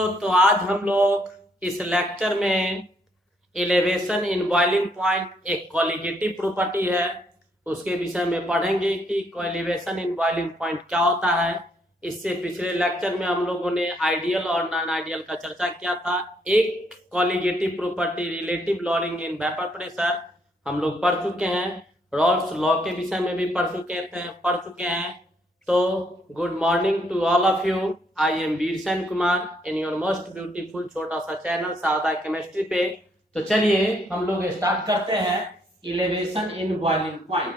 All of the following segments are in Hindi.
तो आज हम लोग इस लेक्चर में एलिवेशन इन बॉइलिंग पॉइंट एक कॉलिगेटिव प्रॉपर्टी है, उसके विषय में पढ़ेंगे कि एलिवेशन इन बॉइलिंग पॉइंट क्या होता है। इससे पिछले लेक्चर में हम लोगों ने आइडियल और नॉन आइडियल का चर्चा किया था। एक colligative property relative lowering in vapour pressure हम लोग पढ़ चुके हैं। रॉल्स लॉ के विषय में भी पढ़ चुके हैं। तो good morning to all of you. I am Veer Sen Kumar in your most beautiful छोटा सा चैनल शारदा केमिस्ट्री पे। तो चलिए हम लोग स्टार्ट करते हैं elevation in boiling point.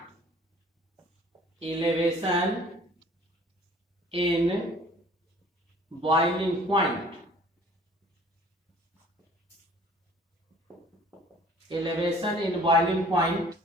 Elevation in boiling point. Elevation in boiling point.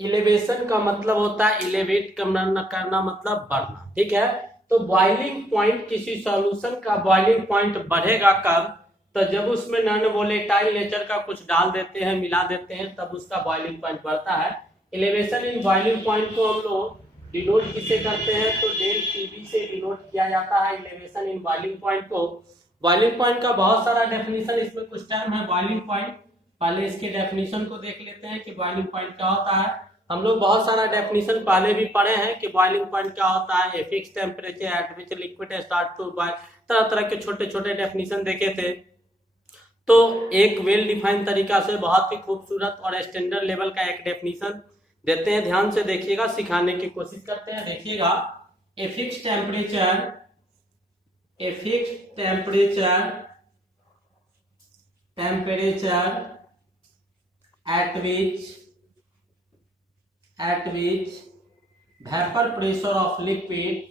Elevation का मतलब होता है एलिवेट करना मतलब बढ़ना, ठीक है। तो बॉइलिंग पॉइंट, किसी सॉल्यूशन का बॉइलिंग पॉइंट बढ़ेगा कब? तो जब उसमें नॉन वोलेटाइल नेचर का कुछ डाल देते हैं, मिला देते हैं, तब उसका बॉइलिंग पॉइंट बढ़ता है। एलिवेशन इन बॉइलिंग पॉइंट को हम लोग डिनोट किससे करते हैं? तो डेल टीबी से डिनोट किया जाता है एलिवेशन इन बॉइलिंग पॉइंट को। बॉइलिंग पॉइंट का बहुत सारा डेफिनेशन, इसमें कुछ टर्म है बॉइलिंग पॉइंट। पहले इसके डेफिनेशन को देख लेते हैं कि बॉइलिंग पॉइंट क्या होता है। हम लोग बहुत सारा डेफिनेशन पहले भी पढ़े हैं कि बॉइलिंग पॉइंट क्या होता है। A fix temperature at which liquid start to boil, तरह तरह के छोटे छोटे डेफिनेशन देखे थे। तो एक वेल डिफाइंड तरीका से बहुत ही खूबसूरत और स्टैंडर्ड लेवल का एक डेफिनेशन देते हैं। ध्यान से देखिएगा, सिखाने की कोशिश करते हैं। देखिएगा, ए fix temperature at which vapor pressure of liquid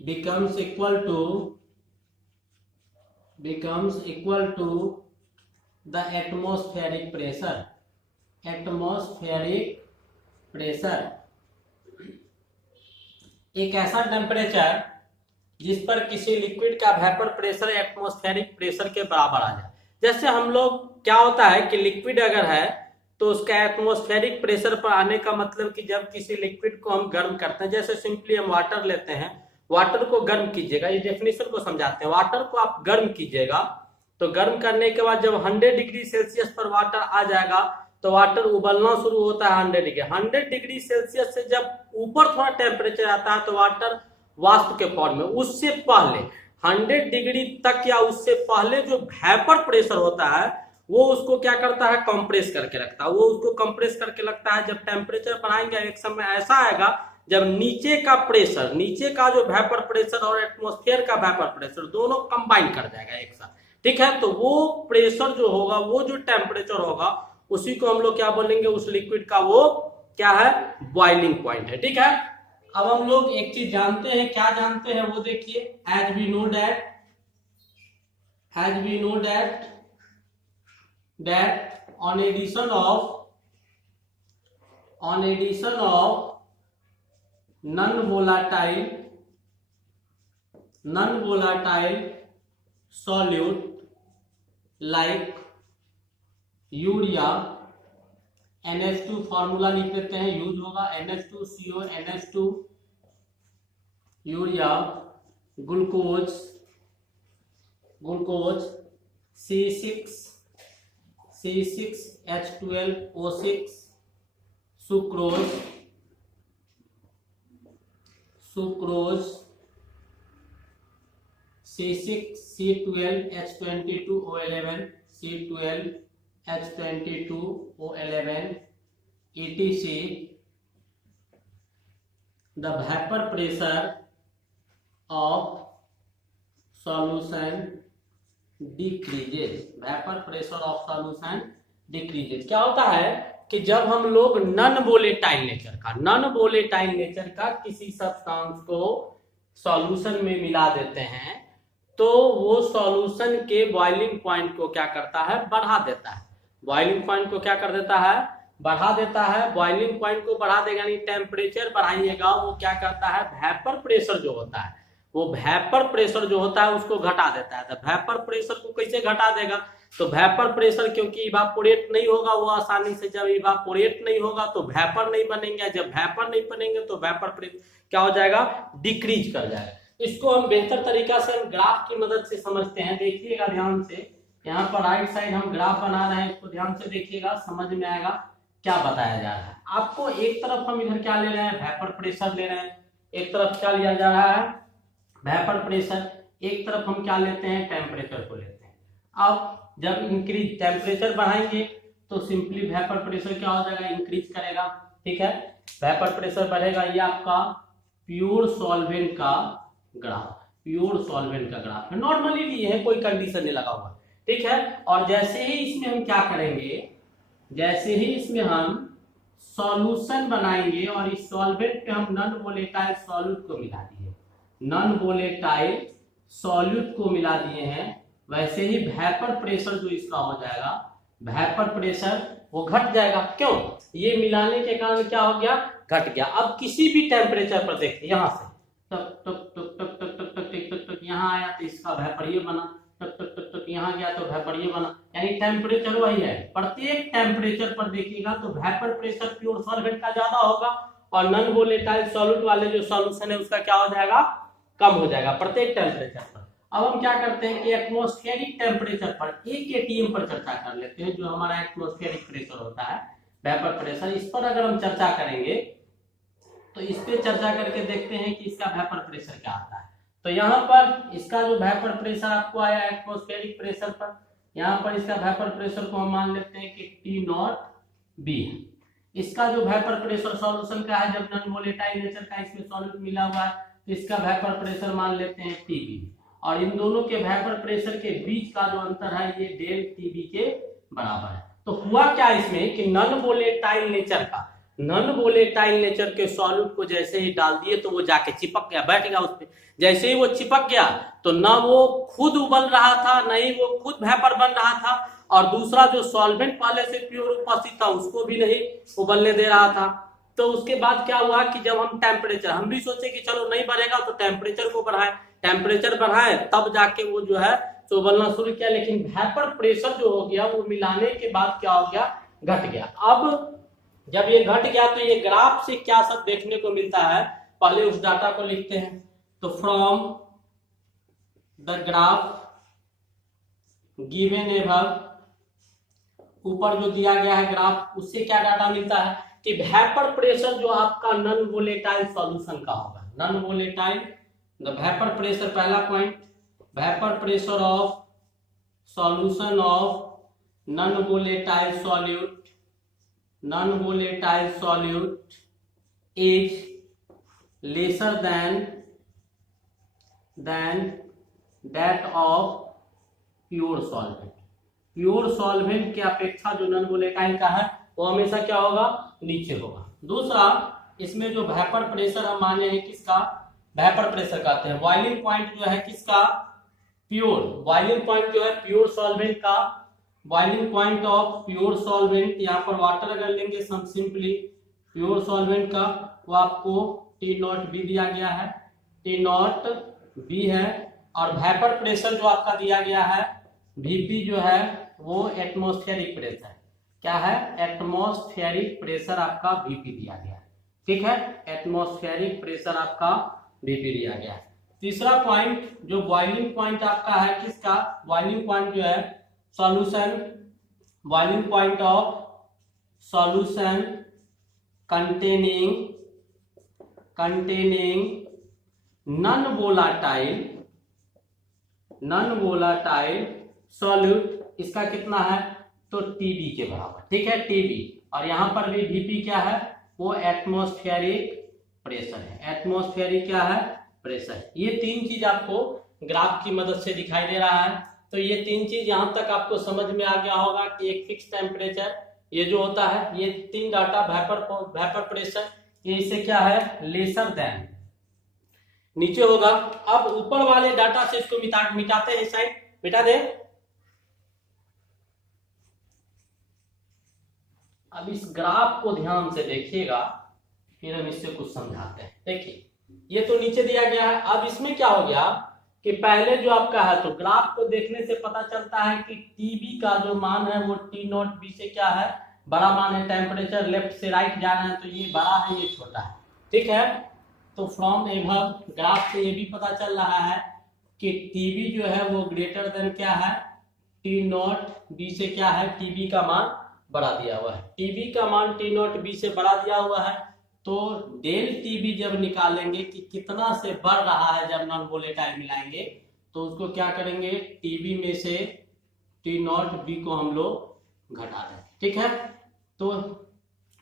becomes equal to the atmospheric pressure। एक ऐसा टेम्परेचर जिस पर किसी लिक्विड का वेपर प्रेशर एटमॉस्फेरिक प्रेशर के बराबर आ जाए। जैसे हम लोग, क्या होता है कि लिक्विड अगर है तो उसका एटमॉस्फेरिक प्रेशर पर आने का मतलब कि जब किसी लिक्विड को हम गर्म करते हैं, जैसे सिंपली हम वाटर लेते हैं, वाटर को गर्म कीजिएगा, ये डेफिनेशन को समझाते हैं। वाटर को आप गर्म कीजिएगा, तो गर्म करने के बाद जब 100 डिग्री सेल्सियस पर वाटर आ जाएगा तो वाटर उबलना शुरू होता है 100 डिग्री सेल्सियस से जब ऊपर थोड़ा टेम्परेचर आता है तो वाटर वाष्प के फॉर्म में। उससे पहले 100 डिग्री तक या उससे पहले जो वेपर प्रेशर होता है वो उसको क्या करता है? कंप्रेस करके रखता है। वो उसको कंप्रेस करके लगता है। जब टेम्परेचर बढ़ाएंगे एक समय ऐसा आएगा जब नीचे का प्रेशर, नीचे का जो वेपर प्रेशर और एटमॉस्फेयर का वेपर प्रेशर दोनों कंबाइन कर जाएगा एक साथ, ठीक है। तो वो प्रेशर जो होगा, वो जो टेम्परेचर होगा, उसी को हम लोग क्या बोलेंगे? उस लिक्विड का वो क्या है? बॉइलिंग पॉइंट है, ठीक है। अब हम लोग एक चीज जानते हैं, क्या जानते हैं वो देखिए। As we know that on addition of non-volatile solute like urea, NH2 formula लिख लेते हैं, यूज होगा NH2CO, NH2 urea, glucose C6H12O6, sucrose C12H22O11, C12H22O11 etc. The vapor pressure of solution decreases। क्या होता है कि जब हम लोग नॉन वोलेटाइल नेचर का किसी सब्सटेंस को सॉल्यूशन में मिला देते हैं तो वो सॉल्यूशन के बॉइलिंग पॉइंट को क्या करता है? बढ़ा देता है। बॉइलिंग पॉइंट को क्या कर देता है? बढ़ा देता है। बॉइलिंग पॉइंट को बढ़ा देगा, यानी टेम्परेचर बढ़ाइएगा, वो क्या करता है? वेपर प्रेशर जो होता है, वो वेपर प्रेशर जो होता है उसको घटा देता है। तो वेपर प्रेशर को कैसे घटा देगा? तो वेपर प्रेशर क्योंकि इवापोरेट नहीं होगा वो आसानी से, जब इवापोरेट नहीं होगा तो वेपर नहीं बनेंगे, जब वेपर नहीं बनेंगे तो वेपर प्रेशर क्या हो जाएगा, डिक्रीज कर जाएगा। इसको हम बेहतर तरीका से हम ग्राफ की मदद से समझते हैं। देखिएगा ध्यान से, यहाँ पर राइट साइड हम ग्राफ बना रहे हैं, इसको ध्यान से देखिएगा, समझ में आएगा क्या बताया जा रहा है आपको। एक तरफ हम इधर क्या ले रहे हैं, वेपर प्रेशर ले रहे हैं, एक तरफ क्या लिया जा रहा है, वेपर प्रेशर, एक तरफ हम क्या लेते हैं, टेम्परेचर को लेते हैं। अब जब इंक्रीज टेम्परेचर बढ़ाएंगे तो सिंपली वेपर प्रेशर क्या हो जाएगा, इंक्रीज करेगा, ठीक है, वेपर प्रेशर बढ़ेगा। ये आपका प्योर सॉल्वेंट का ग्राफ, प्योर सॉल्वेंट का ग्राफ है, नॉर्मली लिए है, कोई कंडीशन नहीं लगा हुआ, ठीक है। और जैसे ही इसमें हम क्या करेंगे, जैसे ही इसमें हम सॉल्यूशन बनाएंगे और इस सॉल्वेंट पे हम नॉन वोलेटाइल सॉल्यूट को मिला दिए, नॉन वोलेटाइल सॉल्यूट को मिला दिए हैं, वैसे ही वेपर प्रेशर जो इसका हो जाएगा, वेपर प्रेशर वो घट जाएगा। क्यों, ये मिलाने के कारण क्या हो गया, घट गया। अब किसी भी टेम्परेचर पर देखिए, यहां से तक तक तक तक तक तक तक तक तक तक यहाँ आया तो इसका वेपर ये बना, तक तक तक तक यहाँ गया तो वेपर ये बना, यानी टेम्परेचर वही है। प्रत्येक टेम्परेचर पर देखिएगा तो वेपर प्रेशर प्योर सॉल्वेंट का ज्यादा होगा और नॉन वोलेटाइल सॉल्यूट वाले जो सॉल्यूशन है उसका क्या हो जाएगा, कम हो जाएगा प्रत्येक टेम्परेचर पर। अब हम क्या करते हैं कि एटमॉस्फेरिक टेम्परेचर पर एक एटीएम पर चर्चा कर लेते हैं, जो हमारा एटमॉस्फेरिक प्रेशर होता है, वेपर प्रेशर। इस पर अगर हम चर्चा करेंगे तो इस पे चर्चा करके देखते हैं कि इसका वेपर प्रेशर क्या आता है। तो यहाँ पर इसका जो वेपर प्रेशर आपको आया एटमॉस्फेरिक प्रेशर पर, यहाँ पर इसका वेपर प्रेशर को हम मान लेते हैं कि T0B है। इसका जो वेपर प्रेशर सॉल्यूशन का है, जब नॉन वोलेटाइल नेचर का इसमें सॉल्यूट मिला हुआ है, तो इसका वेपर प्रेशर मान लेते हैं TB। और इन दोनों के वेपर प्रेशर के बीच का जो अंतर है ये डेल TB के बराबर है। तो हुआ क्या इसमें कि नॉन वोलेटाइल नेचर का, नॉन वोलेटाइल नेचर के सॉल्यूट को जैसे ही डाल दिए तो वो जाके चिपक गया, बैठ गया उस पे। जैसे ही वो चिपक गया तो ना वो खुद उबल रहा था, ना ही वो खुद वेपर बन रहा था, और दूसरा जो सॉल्वेंट पहले से प्योर उपस्थित था उसको भी नहीं उबलने दे रहा था। तो उसके बाद क्या हुआ कि जब हम टेम्परेचर, हम भी सोचे कि चलो नहीं बढ़ेगा तो टेम्परेचर को बढ़ाएं, टेम्परेचर बढ़ाएं तब जाके वो जो है तो उबलना शुरू किया। लेकिन वेपर प्रेशर जो हो गया वो मिलाने के बाद क्या हो गया, घट गया। अब जब ये घट गया तो ये ग्राफ से क्या सब देखने को मिलता है, पहले उस डाटा को लिखते हैं। तो from the graph given above, ऊपर जो दिया गया है ग्राफ, उससे क्या डाटा मिलता है कि वेपर प्रेशर जो आपका नॉन वोलेटाइल सॉल्यूशन का होगा, non volatile, the vapour pressure, पहला point, vapour pressure of solution of non volatile solute, non volatile solute is lesser than that of pure solvent। Pure solvent के अपेक्षा जो नॉन वोलेटाइल का है वो हमेशा क्या होगा, नीचे होगा। दूसरा, इसमें जो वेपर प्रेशर हम माने हैं किसका, वेपर प्रेशर कहते हैं, बॉइलिंग पॉइंट जो है किसका, प्योर, बॉइलिंग पॉइंट जो है प्योर सॉल्वेंट का, boiling point of pure solvent, यहाँ पर वाटर अगर लेंगे हम सिंपली प्योर सॉल्वेंट का, वो आपको T0B दिया गया है, T0B है। और वेपर प्रेशर जो आपका दिया गया है VP जो है वो एटमॉस्फेरिक प्रेशर, क्या है, एटमॉस्फेरिक प्रेशर आपका VP दिया गया है, ठीक है, एटमॉस्फेरिक प्रेशर आपका VP दिया गया है। तीसरा पॉइंट जो बॉइलिंग पॉइंट आपका है किसका, बॉइलिंग पॉइंट जो है solution, boiling point of solution containing non volatile solute, इसका कितना है, तो TB के बराबर, ठीक है, TB। और यहां पर भी VP क्या है, वो एटमॉस्फेरिक प्रेशर है, एटमॉस्फेरिक क्या है, प्रेशर। ये तीन चीज आपको ग्राफ की मदद से दिखाई दे रहा है। तो ये तीन चीज यहां तक आपको समझ में आ गया होगा कि एक फिक्स टेम्परेचर, ये जो होता है, ये तीन डाटा, वेपर प्रेशर, ये इससे क्या है, लेसर देन, नीचे होगा। अब ऊपर वाले डाटा से इसको मिटाते हैं, साइड मिटा दे। अब इस ग्राफ को ध्यान से देखिएगा, फिर हम इससे कुछ समझाते हैं। देखिए ये तो नीचे दिया गया है। अब इसमें क्या हो गया कि पहले जो आपका है तो ग्राफ को देखने से पता चलता है कि टीबी का जो मान है वो टी नॉट बी से क्या है, बड़ा मान है। टेम्परेचर लेफ्ट से राइट जा रहे हैं तो ये बड़ा है, ये छोटा है, ठीक है। तो फ्रॉम एबव ग्राफ से ये भी पता चल रहा है कि टीबी जो है वो ग्रेटर देन क्या है, टी नॉट बी से क्या है, टीबी का मान बढ़ा दिया हुआ है। टीबी का मान टी नॉट बी से बढ़ा दिया हुआ है, तो डेल टीबी जब निकालेंगे कि कितना से बढ़ रहा है, जब नॉन वोलेटाइल मिलाएंगे तो उसको क्या करेंगे, टीबी में से टी नॉट बी को हम लोग घटा दें, ठीक है। तो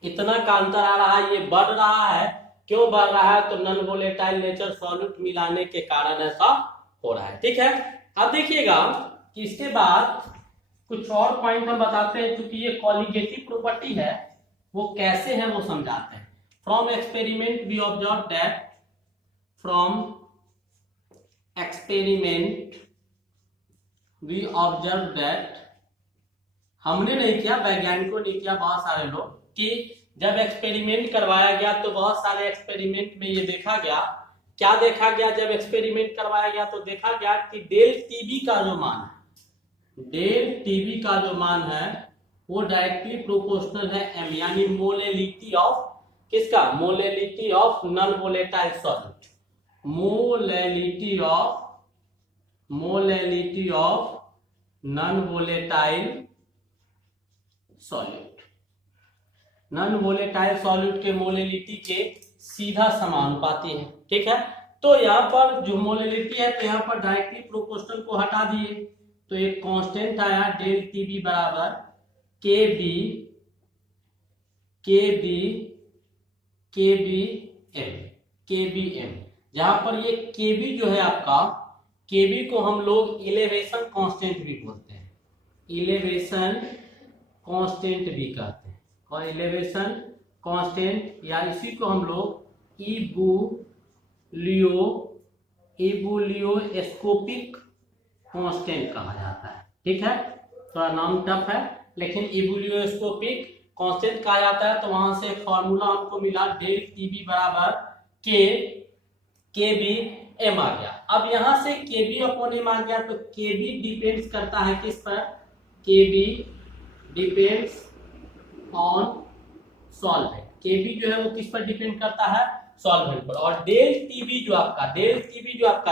इतना का अंतर आ रहा है, ये बढ़ रहा है। क्यों बढ़ रहा है, तो नॉन वोलेटाइल नेचर सॉल्यूट मिलाने के कारण ऐसा हो रहा है, ठीक है। अब देखिएगा कि इसके बाद कुछ और पॉइंट हम बताते हैं, क्योंकि ये कॉलिगेटिव प्रॉपर्टी है, वो कैसे है वो समझाते हैं। From experiment we observe that, from experiment we observe that, हमने नहीं किया, वैज्ञानिकों ने किया, बहुत सारे लोग, कि जब एक्सपेरिमेंट करवाया गया तो बहुत सारे एक्सपेरिमेंट में ये देखा गया, क्या देखा गया, जब एक्सपेरिमेंट करवाया गया तो देखा गया कि डेल टीबी का जो मान है, डेल टीबी का जो मान है वो डायरेक्टली प्रोपोर्शनल है एम, यानी मोलेलिटी ऑफ किसका, molality of non volatile solute, molality of non volatile solute, non volatile solute के मोलेलिटी के सीधा समानुपाती है, ठीक है। तो यहाँ पर जो मोलेलिटी है, तो यहाँ पर डायरेक्टली प्रोपोर्शनल को हटा दिए, तो एक कांस्टेंट आया डेल टीबी बराबर के बी एम, जहां पर ये के बी जो है आपका, के बी को हम लोग इलेवेशन कांस्टेंट भी बोलते हैं, इलेवेशन कांस्टेंट भी कहते हैं, और इलेवेशन कांस्टेंट या इसी को हम लोग इबुलियोस्कोपिक कांस्टेंट कहा जाता है, ठीक है। थोड़ा नाम टफ है, लेकिन इबुलियोस्कोपिक कांस्टेंट कहा जाता है। तो वहां से फॉर्मूला हमको मिला डेल टीबी बराबर के बी एम आ गया। अब यहां से के बी अपॉन एम आ गया, तो के बी डिपेंड्स करता है किस पर, के बी डिपेंड्स ऑन सॉल्वेंट, के बी जो है वो किस पर डिपेंड करता है, सॉल्वेंट पर। और डेल टीबी जो आपका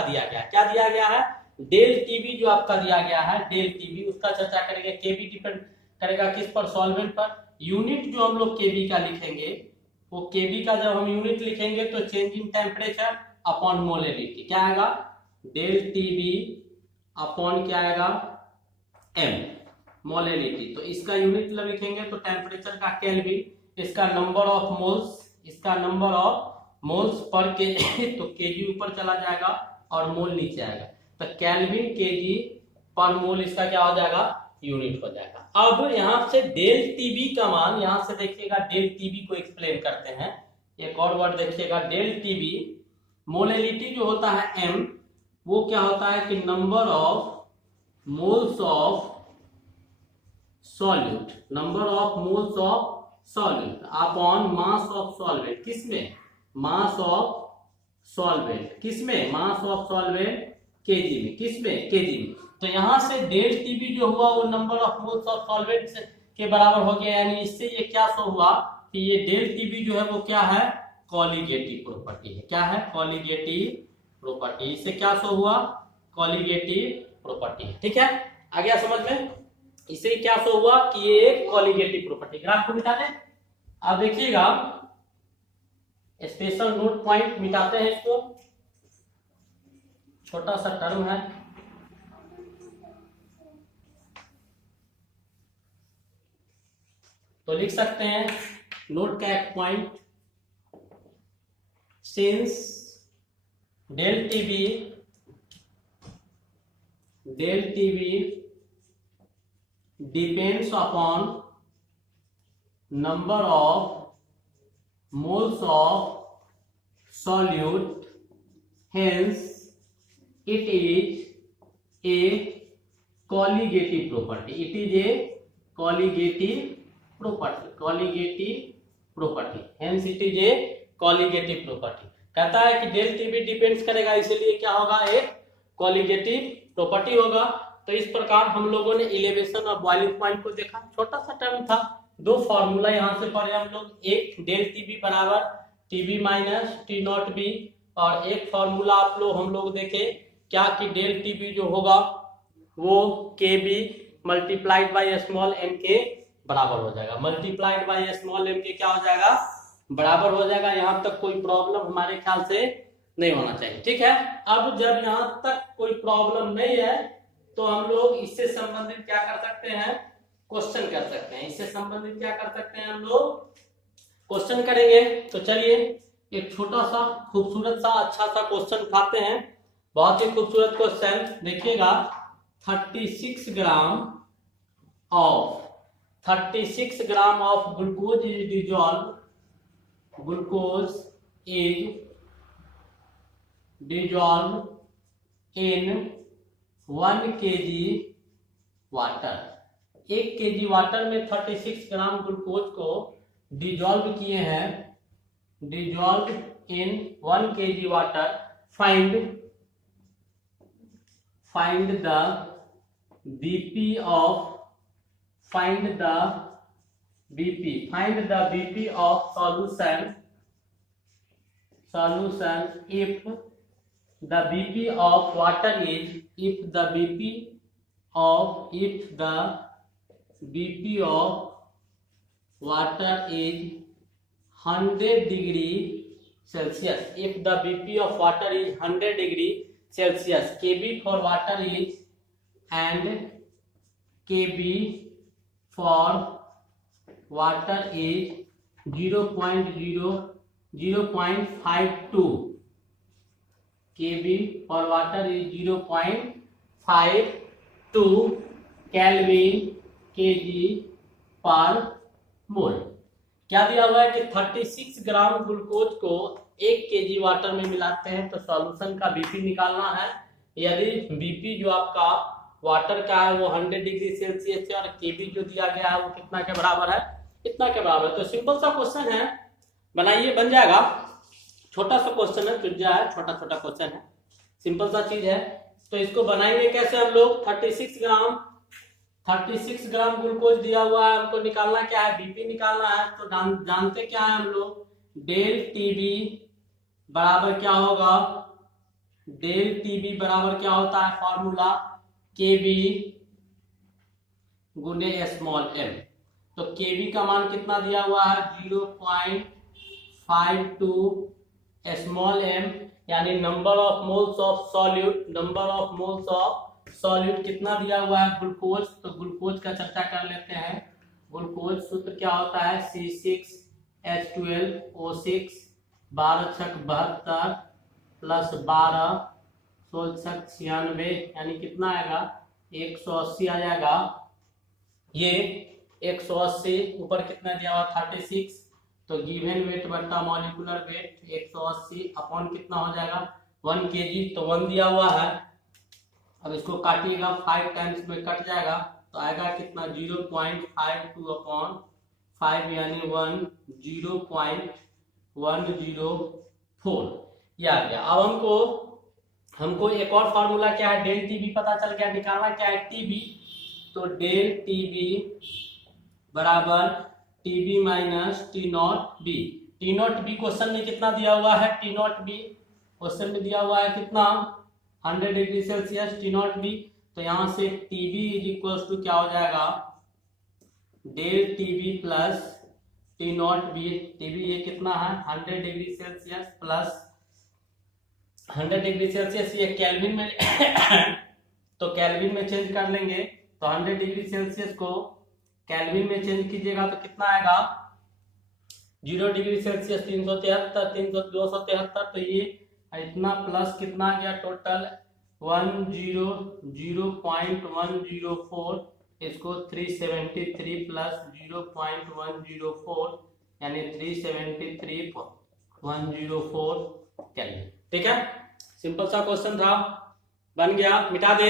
दिया गया, क्या दिया गया है, डेल टीबी जो आपका दिया गया है, डेल टीबी, उसका चर्चा करेंगे। केबी डिपेंड करेगा किस पर, सॉल्वेंट पर। यूनिट जो हम लोग केबी का लिखेंगे, वो केबी का जब हम यूनिट लिखेंगे तो change in temperature upon molality, क्या आएगा, डेल टीबी अपॉन क्या आएगा, एम, मोलेलिटी। तो इसका यूनिट लिखेंगे तो टेम्परेचर का केल्विन, इसका नंबर ऑफ मोल्स पर के तो केजी ऊपर चला जाएगा और मोल नीचे आएगा, तो केल्विन केजी पर मोल इसका क्या हो जाएगा, यूनिट हो जाएगा। अब यहां से डेल टीबी का मान, यहां से देखिएगा डेल टीबी को एक्सप्लेन करते हैं। एक और वर्ड देखिएगा, डेल टीबी मोलेलिटी जो होता है एम, वो क्या होता है कि number of moles of solute, number of moles of solute upon mass of solvent, किसमें, मास ऑफ सॉल्वेंट, किसमें, मास ऑफ सॉल्वेंट केजी में, किसमें, केजी में। तो यहां से डेल टीबी जो हुआ वो number of moles of solvent के बराबर हो गया, यानी इससे ये क्या शो हुआ कि ये डेल टीबी जो है वो क्या है, कॉलिगेटिव प्रॉपर्टी है, क्या है, कॉलिगेटिव प्रॉपर्टी। इससे क्या शो हुआ, कॉलिगेटिव प्रॉपर्टी है, ठीक है। आ गया समझ में, इससे क्या शो हुआ कि ये एक कॉलिगेटिव प्रॉपर्टी। ग्राफ को मिटा दें, आप देखिएगा स्पेशल नोट पॉइंट मिटाते हैं इसको, छोटा सा टर्म है, तो लिख सकते हैं नोट का एक point, since del TB depends upon number of moles of solute, hence it is a colligative property, it is a colligative property, hence it is a colligative property। कहता है कि डेल टीबी डिपेंड्स करेगा, इसलिए क्या होगा, एक कोलिगेटिव प्रॉपर्टी होगा। तो इस प्रकार हम लोगों ने इलेवेशन और बॉइलिंग पॉइंट को देखा, छोटा सा टर्म था। दो फॉर्मूला यहाँ से पढ़े हम लोग, एक डेल टीबी बराबर TB minus T naught B, और एक फॉर्मूला आप लोग हम लोग देखे क्या कि डेल टीबी जो होगा वो K B multiplied by small M के बराबर हो जाएगा। मल्टीप्लाइड बाई स्मॉल एम के क्या हो जाएगा, बराबर हो जाएगा। यहाँ तक कोई प्रॉब्लम हमारे ख्याल से नहीं होना चाहिए, ठीक है। अब जब यहाँ तक कोई प्रॉब्लम नहीं है तो हम लोग इससे संबंधित क्या कर सकते हैं, क्वेश्चन कर सकते हैं। इससे संबंधित क्या कर सकते हैं, हम लोग क्वेश्चन करेंगे। तो चलिए एक छोटा सा खूबसूरत सा अच्छा सा क्वेश्चन उठाते हैं, बहुत ही खूबसूरत क्वेश्चन। देखिएगा 36 gram of 36 gram of glucose is dissolve, glucose is dissolve in 1 kg water. 1 kg water में 36 ग्राम ग्लूकोज को डिजॉल्व किए हैं, dissolve in 1 kg water. Find the BP of find the BP of solution if the BP of water is, if the BP of water is 100 degree Celsius, if the BP of water is 100 degree Celsius, KB for water is, and KB for water is 0.52, KB for water is 0.52 Kelvin kg पर मोल। क्या दिया हुआ है कि 36 ग्राम ग्लूकोज को 1 kg वाटर में मिलाते हैं तो सॉल्यूशन का बीपी निकालना है। यदि बीपी जो आपका वाटर का है वो 100 डिग्री सेल्सियस है और केबी जो दिया गया है वो कितना के बराबर है, इतना के बराबर है। तो सिंपल सा क्वेश्चन है, बनाइए, बन जाएगा। छोटा सा क्वेश्चन है, फिर है छोटा छोटा क्वेश्चन है, सिंपल सा चीज है। तो इसको बनाएंगे कैसे हम लोग, 36 ग्राम ग्लूकोज दिया हुआ है, हमको निकालना क्या है, बीपी निकालना है। तो जानते क्या है हम लोग, डेल टीबी बराबर क्या होगा, डेल टीबी बराबर क्या होता है फॉर्मूला, KB गुने स्मॉल m। तो KB का मान कितना दिया हुआ है 0.52 स्मॉल m, यानी number of moles of solute, number of moles of solute कितना दिया हुआ है ग्लूकोज। तो ग्लूकोज का चर्चा कर लेते हैं। ग्लूकोज सूत्र क्या होता है, C6H12O6, 12 छक 72 प्लस 12 16 छक 96, यानी कितना आएगा 180 आ जाएगा। ये 180 ऊपर कितना दिया हुआ 36, तो गिवन वेट बट्टा मॉलिक्यूलर वेट 180 अपॉन कितना हो जाएगा 1 kg, तो 1 दिया हुआ है। अब इसको काटिएगा 5 टाइम्स में कट जाएगा तो आएगा कितना 0.52 अपॉन 5 यानी 0.104, ये आ गया। अब हमको एक और फार्मूला क्या है, डेल टीबी पता चल गया, निकालना क्या है टीबी। तो डेल टीबी बराबर TB minus T naught B. T naught B question में कितना दिया हुआ है, टी नॉट बी क्वेश्चन में दिया हुआ है कितना 100 degree Celsius T naught B. तो यहां से टीबी इज इक्वल टू क्या हो जाएगा, del TB plus T naught B. TB ये कितना है 100 degree Celsius plus 100 degree Celsius, ये केल्विन में तो केल्विन में चेंज कर लेंगे। तो 100 डिग्री सेल्सियस को केल्विन में चेंज कीजिएगा तो कितना आएगा 0 डिग्री सेल्सियस 373, 273, तो ये इतना प्लस कितना आ गया टोटल 0.104, इसको 373 प्लस 0.104 यानी 373.104 केल्विन। ठीक है, सिंपल सा क्वेश्चन था, बन गया। मिटा दे,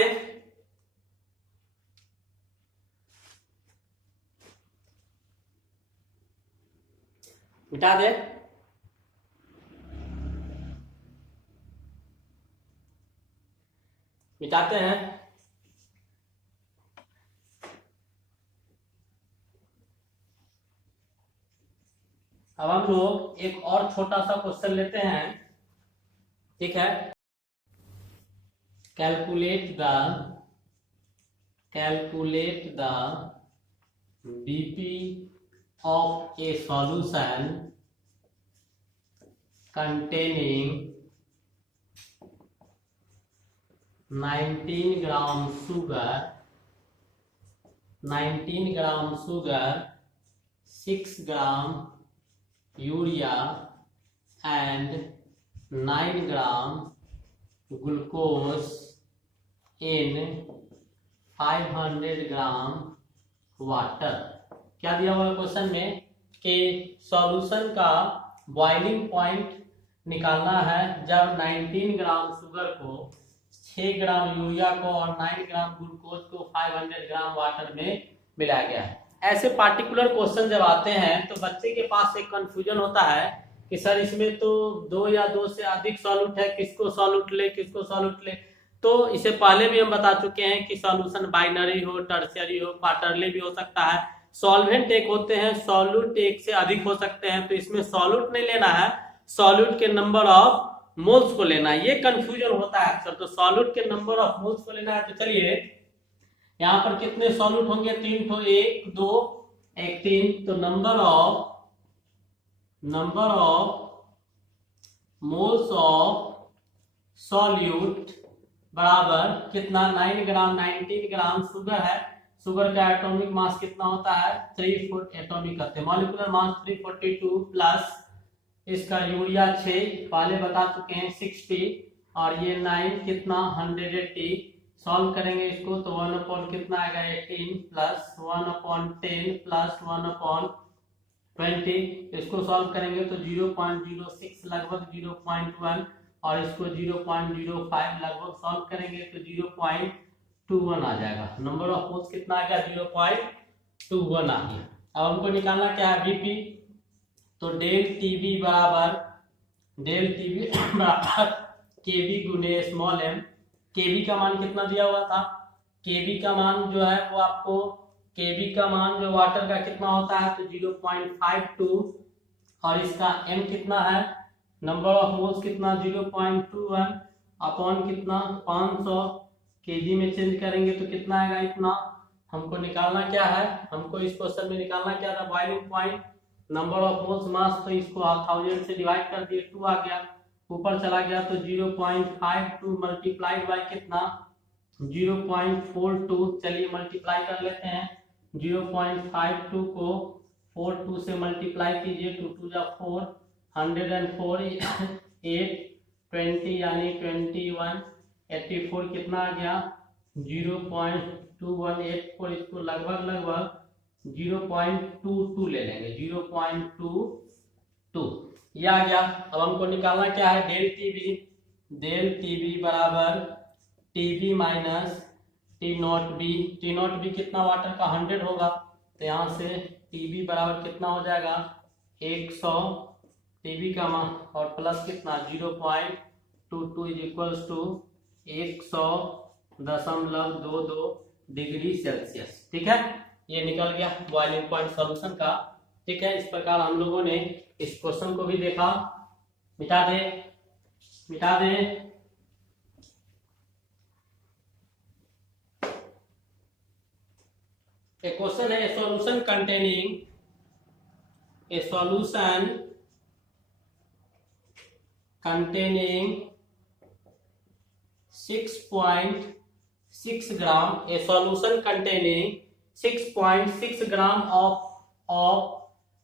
मिटा दे। मिटाते हैं। अब हम लोग एक और छोटा सा क्वेश्चन लेते हैं, ठीक है। Calculate the BP of a solution containing 19 gram sugar, 6 gram urea and 9 gram glucose in 500 gram water. क्या दिया हुआ क्वेश्चन में कि सॉल्यूशन का बॉइलिंग पॉइंट निकालना है जब 19 ग्राम शुगर को, 6 ग्राम यूरिया को और 9 ग्राम ग्लूकोज को 500 ग्राम वाटर में मिलाया गया है। ऐसे पार्टिकुलर क्वेश्चन जब आते हैं तो बच्चे के पास एक कंफ्यूजन होता है कि सर इसमें तो 2 या 2 से अधिक सॉल्यूट है, किसको सॉल्यूट ले। तो इसे पहले भी हम बता चुके हैं कि सॉल्यूशन बाइनरी हो, टर्शियरी हो, क्वार्टरली भी हो सकता है। सॉल्वेंट एक होते हैं, सॉल्यूट एक से अधिक हो सकते हैं। तो इसमें सॉल्यूट नहीं लेना है, सॉल्यूट के नंबर ऑफ मोल्स को लेना है। ये कंफ्यूजन होता है अक्सर। तो सॉल्यूट के नंबर ऑफ मोल्स को लेना है। तो चलिए यहाँ पर कितने सॉल्यूट होंगे, 3 तो 1 2 1 3। तो number of moles of solute बराबर कितना, 9 ग्राम 19 ग्राम शुगर है। शुगर का एटॉमिक मास कितना होता है, 3 एटॉमिक करते हैं, मॉलिक्यूलर मास 342 प्लस इसका यूरिया 6 पहले बता चुके हैं 60 और ये 9 कितना 180। सॉल्व करेंगे इसको तो 1 अपॉन कितना आएगा 18 प्लस 1 अपॉन 10 प्लस 1 अपॉन 20। इसको सॉल्व करेंगे तो 0.06 लगभग 0.1 और इसको 0.05 लगभग सॉल्व करेंगे तो 0.21 आ जाएगा। नंबर ऑफ मोल्स कितना आ गया, 0.21 आ गया। अब हमको निकालना क्या है, बीपी। तो डेल टीबी बराबर केबी गुने स्मॉल एम। केबी का मान कितना दिया हुआ था, केबी का मान जो है वो आपको, केबी का मान जो वाटर का कितना होता है तो 0.52 और इसका एम कितना है, नंबर ऑफ मोल्स कितना 0.21 अपॉन कितना 500 केजी में चेंज करेंगे तो कितना आएगा इतना। हमको निकालना क्या है, हमको इस क्वेश्चन में निकालना क्या था, boiling point. Number of moles mass तो इसको 1000 से डिवाइड कर दिए 2 आ गया, ऊपर चला गया तो 0.52 मल्टीप्लाइड बाय कितना 0.42। चलिए मल्टीप्लाई कर लेते हैं, 0.52 को 42 से मल्टीप्लाई कीजिए, 2 2 जा 4, 104 8 20 यानी 21 84 कितना आ गया 0.2184। इसको लगभग 0.22 ले लेंगे, 0.22 ये आ गया। अब हमको निकालना क्या है, डेल टीबी बराबर TB minus T naught B. T naught B कितना वाटर का 100 होगा तो यहाँ से टीबी बराबर कितना हो जाएगा 100 टीबी का मान और प्लस कितना 0.22 is equals to 100.22 degree Celsius. ठीक है, ये निकल गया बॉइलिंग पॉइंट सॉल्यूशन का। ठीक है, इस प्रकार हम लोगों ने इस क्वेश्चन को भी देखा। मिटा दे एक क्वेश्चन है, solution containing 6.6 gram, a solution containing 6.6 gram of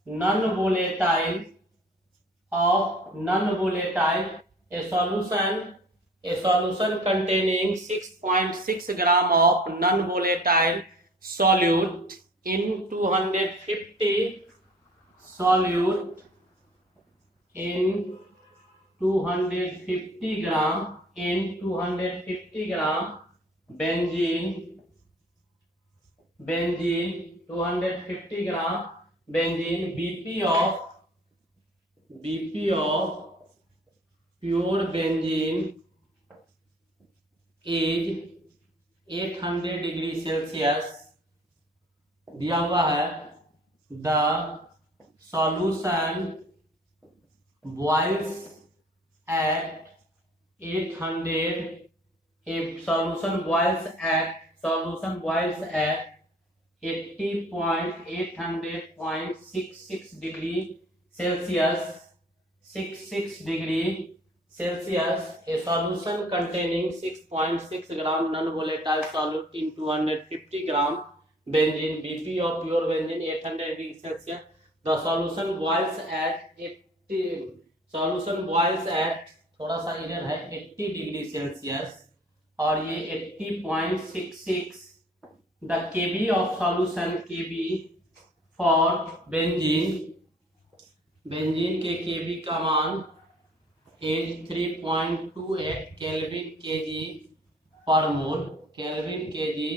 non-volatile, a solution containing 6.6 gram of non-volatile solute in 250 gram benzene 250 gram benzene, BP of pure benzene is 800 degree Celsius दिया हुआ है। The solution boils at 800 solution boils at 80.800.66 degree Celsius. 66 degree Celsius. A solution containing 6.6 gram non-volatile solute in 250 gram benzene. BP of pure benzene 800 degree Celsius. The solution boils at 80. Solution boils at थोड़ा सा इधर है 80 डिग्री सेल्सियस और ये 80.66। The KB of solution, KB for benzene, benzene के केबी का मान is 3.28 kelvin KG per mole, kelvin KG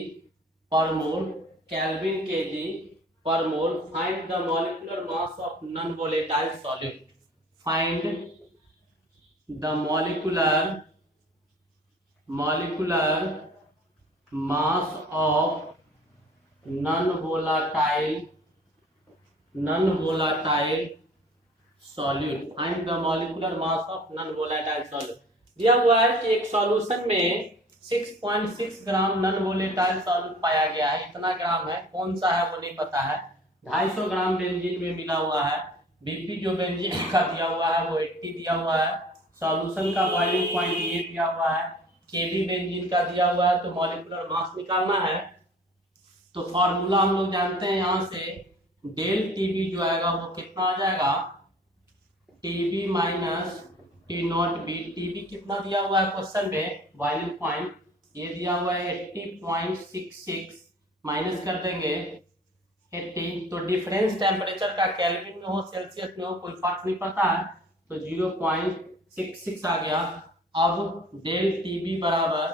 per mole, kelvin KG per mole. Find the molecular mass of non volatile solute, find the molecular mass of non-volatile solute, find the molecular mass of non-volatile solute। दिया हुआ है कि एक सॉल्यूशन में 6.6 ग्राम नॉन वोलेटाइल सॉल्यूट पाया गया है। इतना ग्राम है, कौन सा है वो नहीं पता है। 250 ग्राम बेंजीन में मिला हुआ है। बीपी जो बेंजीन का दिया हुआ है वो 80 दिया हुआ है। सॉल्यूशन का बॉइलिंग पॉइंट ये दिया हुआ है। केबी बेंजीन का दिया हुआ है। तो मॉलिक्यूलर मास निकालना है तो फॉर्मूला हम लोग जानते हैं यहाँ से, डेल टीबी जो आएगा वो कितना आ जाएगा, TB minus T naught B. TB कितना दिया हुआ है क्वेश्चन में, बॉइलिंग पॉइंट ये दिया हुआ है 80.66, माइनस कर देंगे 80। तो डिफरेंस टेम्परेचर का केल्विन में हो सेल्सियस में हो कोई फर्क नहीं पड़ता है, तो 0.66 आ गया। अब डेल टीबी बराबर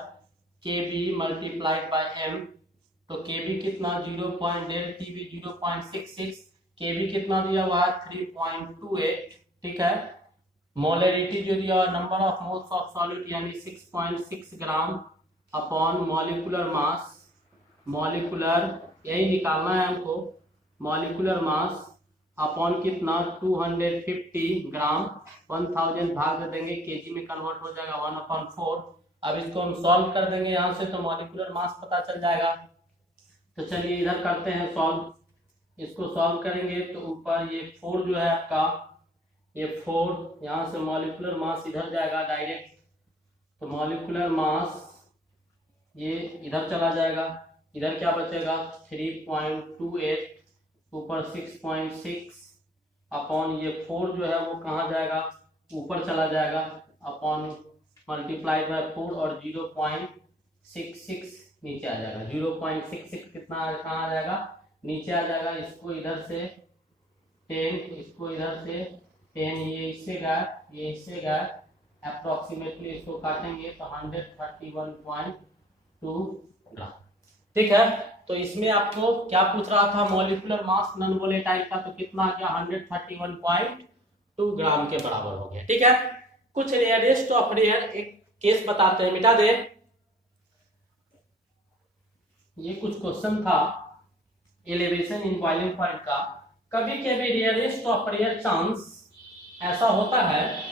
केबी मल्टीप्लाइड बाय एम, तो केबी कितना डेल टीबी 0.66, केबी कितना दिया हुआ है 3.28, ठीक है। मोलरिटी जो दिया हुआ number of moles of solute यानी 6.6 ग्राम अपॉन मॉलिक्यूलर मास, मॉलिक्यूलर यही निकालना है हमको, मॉलिक्यूलर मास अपॉन कितना 250 ग्राम, 1000 भाग दे देंगे केजी में कन्वर्ट हो जाएगा 1/4। अब इसको हम सॉल्व कर देंगे यहाँ से तो मॉलिक्यूलर मास पता चल जाएगा। तो चलिए इधर करते हैं सॉल्व, इसको सॉल्व करेंगे तो ऊपर ये 4 जो है आपका, ये 4 यहाँ से मॉलिक्यूलर मास इधर जाएगा डायरेक्ट, तो मॉलिक्यूलर मास ये इधर चला जाएगा, इधर क्या बचेगा 3.28 ऊपर 6.6 अपॉन ये 4 जो है वो कहाँ जाएगा ऊपर चला जाएगा अपॉन मल्टीप्लाइड बाय 4 और 0.66 नीचे आ जाएगा। 0.66 कितना कहाँ आ जाएगा नीचे आ जाएगा। इसको इधर से 10, इसको इधर से 10, ये इससे गया, ये इससे गया, अप्रोक्सीमेटली इसको काटेंगे तो 131.2 ग्राम, ठीक है। तो इसमें आपको क्या पूछ रहा था, मॉलिक्यूलर मास नॉन वोलेटाइल का, तो कितना आ गया 131.2 ग्राम के बराबर हो गया, ठीक है। कुछ रेयरेस्ट ऑफ रेयर एक केस बताते हैं, मिटा दे। ये कुछ क्वेश्चन था एलिवेशन इन बॉइलिंग पॉइंट का। कभी कभी रेयरेस्ट ऑफ रेयर चांस ऐसा होता है,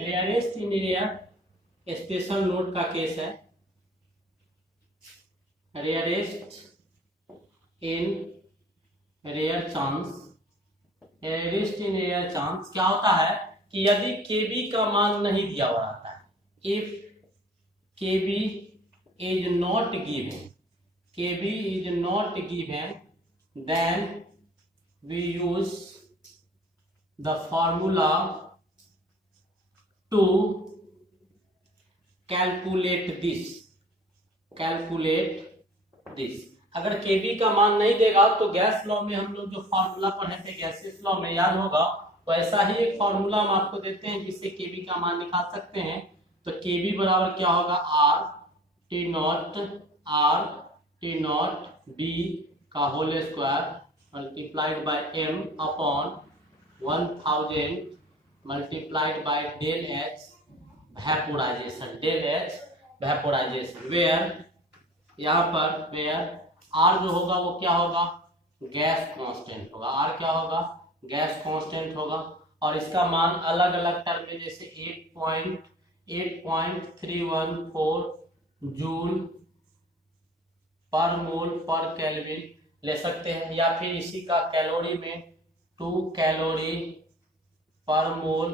रेयरेस्ट इन रेयर स्पेशल नोट का केस है, रेयरेस्ट इन रेयर चांस, रेयरेस्ट इन रेयर चांस क्या होता है कि यदि केबी का मान नहीं दिया हुआ रहता है, if KB is not given, KB is not given, then we use the formula to calculate this, calculate this. अगर केबी का मान नहीं देगा तो गैस लॉ में हम लोग जो फॉर्मूला पढ़े थे गैसेस लॉ में, याद होगा, तो ऐसा ही एक फॉर्मूला हम आपको देते हैं जिससे केबी का मान निकाल सकते हैं। तो केबी बराबर क्या होगा, आर टी नॉट बी का whole square multiplied by M upon 1000 multiplied by del H vaporisation, del H vaporisation, where यहाँ पर वेयर आर जो होगा वो क्या होगा, गैस कांस्टेंट होगा, आर क्या होगा, गैस कांस्टेंट होगा। और इसका मान अलग अलग टर्म में जैसे 8.314 जूल पर मोल पर केल्विन ले सकते हैं, या फिर इसी का कैलोरी में 2 कैलोरी पर मोल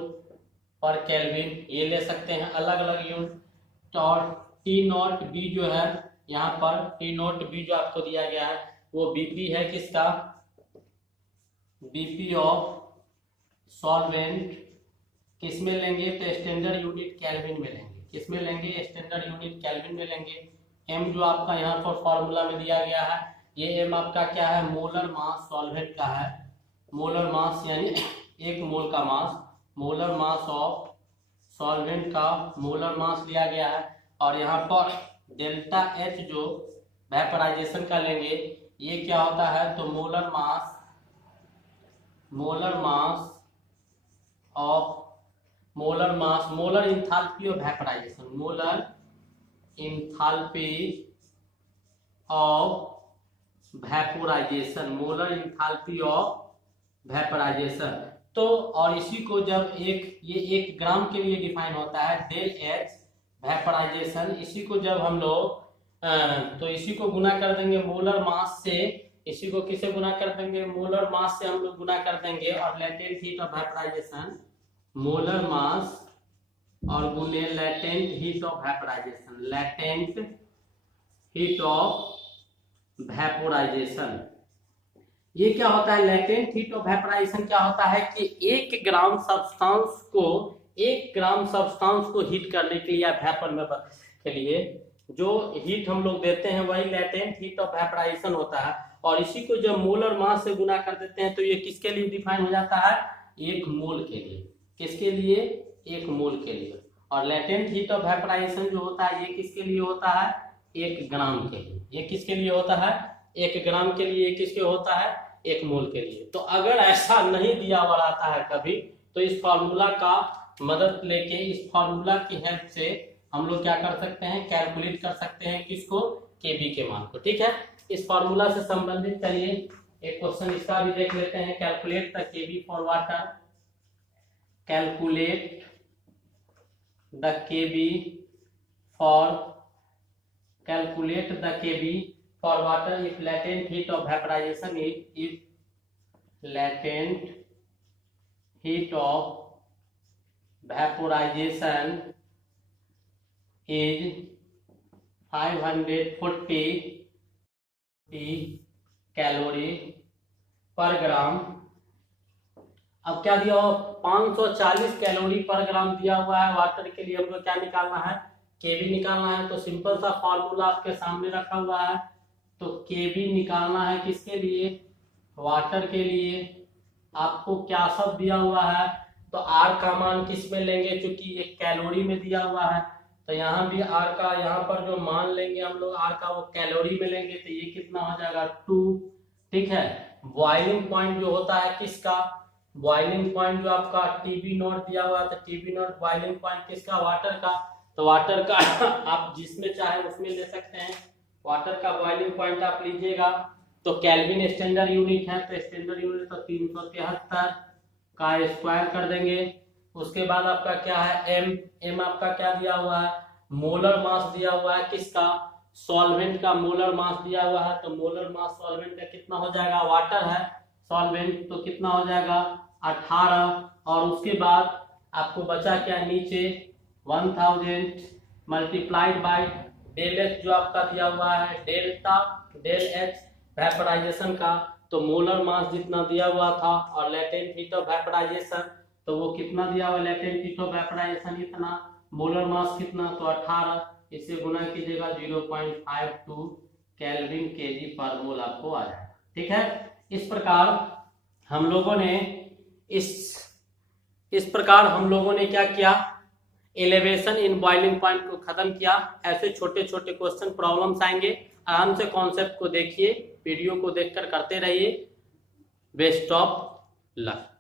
पर केल्विन ये ले सकते हैं, अलग अलग यूनिट। और टी नॉट बी जो है यहाँ पर टी नॉट बी जो आपको दिया गया है वो बीपी है किसका, बीपी ऑफ सॉल्वेंट, किस में लेंगे तो स्टैंडर्ड यूनिट केल्विन में लेंगे, किस में लेंगे स्टैंडर्ड यूनिट केल्विन में लेंगे। एम जो आपका यहाँ पर फॉर्मूला में दिया गया है, ये एम आपका क्या है, मोलर मास सॉल्वेंट का है, मोलर मास यानी एक मोल का मास, मोलर मास ऑफ सॉल्वेंट का मोलर मास लिया गया है। और यहाँ पर डेल्टा एच जो वेपराइजेशन का लेंगे ये क्या होता है, तो molar mass molar enthalpy of vaporisation, molar enthalpy of vaporisation, molar enthalpy of vaporisation. तो और इसी को जब ये 1 ग्राम के लिए डिफाइन होता है डेल एच वेपोराइजेशन, इसी को जब हम लोग तो इसी को गुना कर देंगे मोलर मास से, इसी को किसे गुना कर देंगे, मोलर मास से हम लोग गुना कर देंगे, और latent heat of vaporisation molar mass और गुने latent heat of vaporisation, latent heat of vaporisation. ये क्या होता है, लेटेंट हीट ऑफ वेपोराइजेशन क्या होता है कि 1 ग्राम सब्सटेंस को हीट करने के लिए या वेपर में के लिए जो हीट हम लोग देते हैं वही लेटेंट हीट ऑफ वेपोराइजेशन होता है। और इसी को जब मोलर मास से गुना कर देते हैं तो ये किसके लिए डिफाइन हो जाता है, 1 मोल के लिए, किसके लिए, 1 मोल के लिए। और लेटेंट हीट ऑफ वेपोराइजेशन जो होता है ये किसके लिए होता है, 1 ग्राम के लिए, ये किसके लिए होता है, 1 ग्राम के लिए, किसके होता है, 1 मोल के लिए। तो अगर ऐसा नहीं दिया हुआ रहता है कभी तो इस फॉर्मूला का मदद लेके, इस फॉर्मूला की हेल्प से हम लोग क्या कर सकते हैं, कैलकुलेट कर सकते हैं किसको, केबी के मान को। ठीक है, इस फॉर्मूला से संबंधित चलिए एक क्वेश्चन इसका भी देख लेते हैं। Calculate the KB for water, calculate the KB for, calculate the KB for water if latent heat of vaporization if latent heat of vaporization is 540 calorie पर ग्राम। अब क्या दिया हो, 540 कैलोरी पर ग्राम दिया हुआ है वाटर के लिए, हमको क्या निकालना है, केबी निकालना है। तो सिंपल सा फॉर्मूला आपके सामने रखा हुआ है, तो केबी निकालना है किसके लिए, वाटर के लिए। आपको क्या सब दिया हुआ है, तो आर का मान किस में लेंगे, क्योंकि ये कैलोरी में दिया हुआ है, तो यहाँ भी आर का, यहाँ पर जो मान लेंगे हम लोग आर का वो कैलोरी में लेंगे, तो ये कितना हो जाएगा 2। ठीक है, बॉइलिंग पॉइंट जो होता है किसका, बॉइलिंग पॉइंट जो आपका टीबी नॉट दिया हुआ है, तो टीबी नॉट बॉइलिंग पॉइंट किसका, वाटर का। तो वाटर का आप जिसमें चाहे उसमें ले सकते हैं, वाटर का बॉइलिंग पॉइंट आप लीजिएगा। तो केल्विन स्टैंडर्ड यूनिट है, तो स्टैंडर्ड यूनिट तो 373 का स्क्वायर कर देंगे। उसके बाद आपका क्या है, एम आपका क्या दिया हुआ है, मोलर मास दिया हुआ है किसका, सॉल्वेंट का मोलर मास दिया हुआ है। तो मोलर मास सॉल्वेंट का कितना हो जाएगा, वाटर है सॉल्वेंट, तो कितना हो जाएगा 18। और उसके बाद आपको बचा क्या नीचे, 1000 मल्टीप्लाइड बाय डेल एच जो आपका दिया हुआ है, डेल एच वेपोराइजेशन का, तो मोलर मास जितना दिया हुआ था, और लेटेंट हीट ऑफ वेपोराइजेशन तो वो कितना दिया हुआ, लेटेंट हीट ऑफ वेपोराइजेशन इतना, मोलर मास कितना, तो 18, इसे गुना कीजिएगा 0.52 केल्विन केजी पर मोल आपको आ जाएगा। ठीक है, इस प्रकार हम लोगों ने क्या किया, एलिवेशन इन बॉइलिंग पॉइंट को खत्म किया। ऐसे छोटे छोटे क्वेश्चन प्रॉब्लम्स आएंगे, आराम से कॉन्सेप्ट को देखिए, वीडियो को देखकर करते रहिए। Best of luck.